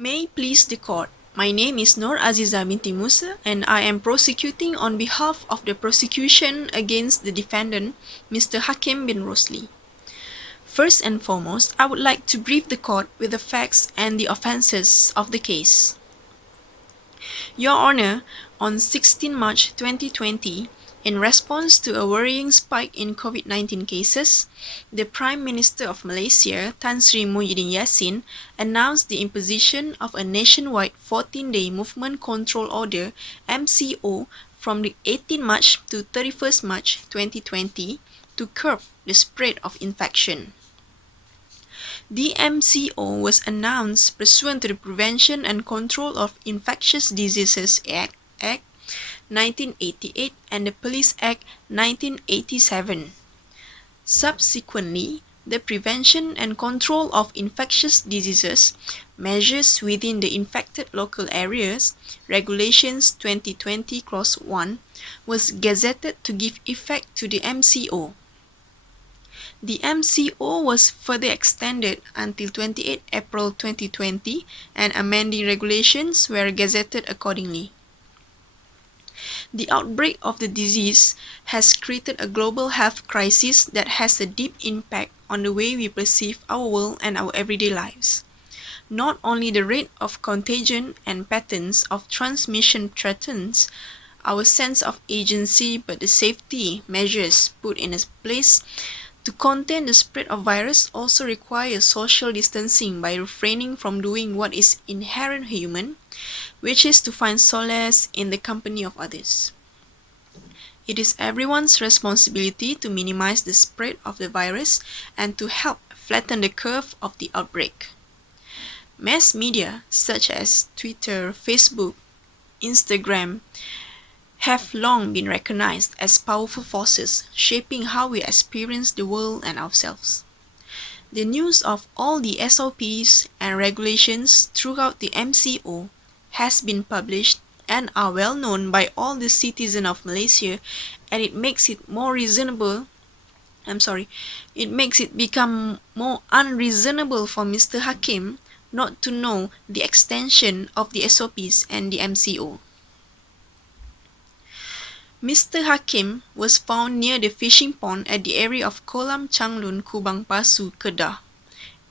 May it please the court. My name is Azizah Musa and I am prosecuting on behalf of the prosecution against the defendant, Mr. Hakim bin Rosli. First and foremost, I would like to brief the court with the facts and the offences of the case. Your Honor, on 16 March 2020, in response to a worrying spike in COVID-19 cases, the Prime Minister of Malaysia, Tan Sri Muhyiddin Yassin, announced the imposition of a nationwide 14-day Movement Control Order (MCO) from the 18 March to 31 March 2020 to curb the spread of infection. The MCO was announced pursuant to the Prevention and Control of Infectious Diseases Act 1988 and the Police Act 1987. Subsequently, the Prevention and Control of Infectious Diseases Measures within the Infected Local Areas Regulations 2020 Clause 1 was gazetted to give effect to the MCO. The MCO was further extended until 28 April 2020 and amending regulations were gazetted accordingly. The outbreak of the disease has created a global health crisis that has a deep impact on the way we perceive our world and our everyday lives. Not only the rate of contagion and patterns of transmission threatens our sense of agency, but the safety measures put in place to contain the spread of virus also require social distancing by refraining from doing what is inherent human, which is to find solace in the company of others. It is everyone's responsibility to minimize the spread of the virus and to help flatten the curve of the outbreak. Mass media such as Twitter, Facebook, Instagram have long been recognized as powerful forces shaping how we experience the world and ourselves. The news of all the SOPs and regulations throughout the MCO has been published and are well known by all the citizens of Malaysia, and it makes it become more unreasonable for Mr. Hakim not to know the extension of the SOPs and the MCO. Mr. Hakim was found near the fishing pond at the area of Kolam Changlun, Kubang Pasu, Kedah.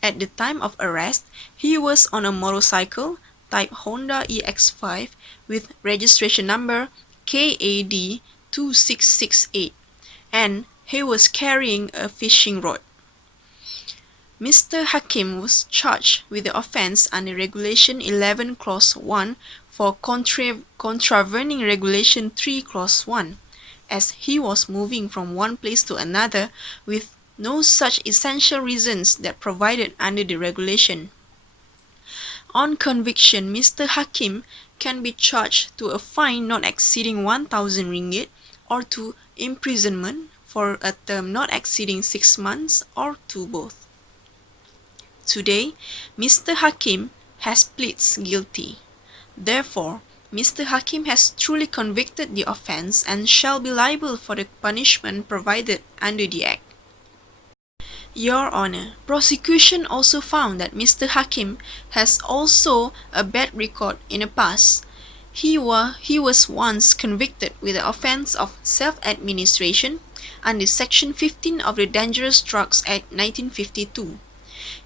At the time of arrest, he was on a motorcycle type Honda EX5 with registration number KAD 2668 and he was carrying a fishing rod. Mr. Hakim was charged with the offence under Regulation 11 Clause 1 for contravening Regulation 3 Clause 1, as he was moving from one place to another with no such essential reasons that provided under the regulation. On conviction, Mr. Hakim can be charged to a fine not exceeding 1,000 ringgit or to imprisonment for a term not exceeding 6 months or to both. Today, Mr. Hakim has pleads guilty. Therefore, Mr. Hakim has truly convicted the offence and shall be liable for the punishment provided under the Act. Your Honor, prosecution also found that Mr. Hakim has also a bad record in the past. He was once convicted with the offence of self-administration under Section 15 of the Dangerous Drugs Act 1952.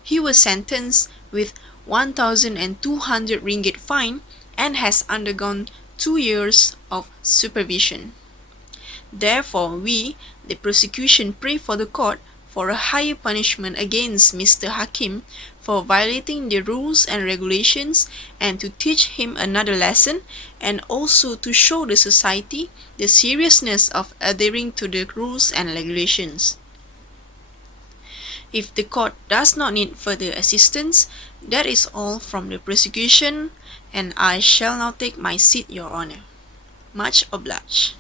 He was sentenced with 1,200 ringgit fine and has undergone 2 years of supervision. Therefore, we, the prosecution, pray for the court for a higher punishment against Mr. Hakim for violating the rules and regulations and to teach him another lesson and also to show the society the seriousness of adhering to the rules and regulations. If the court does not need further assistance, that is all from the prosecution and I shall now take my seat, Your Honor. Much obliged.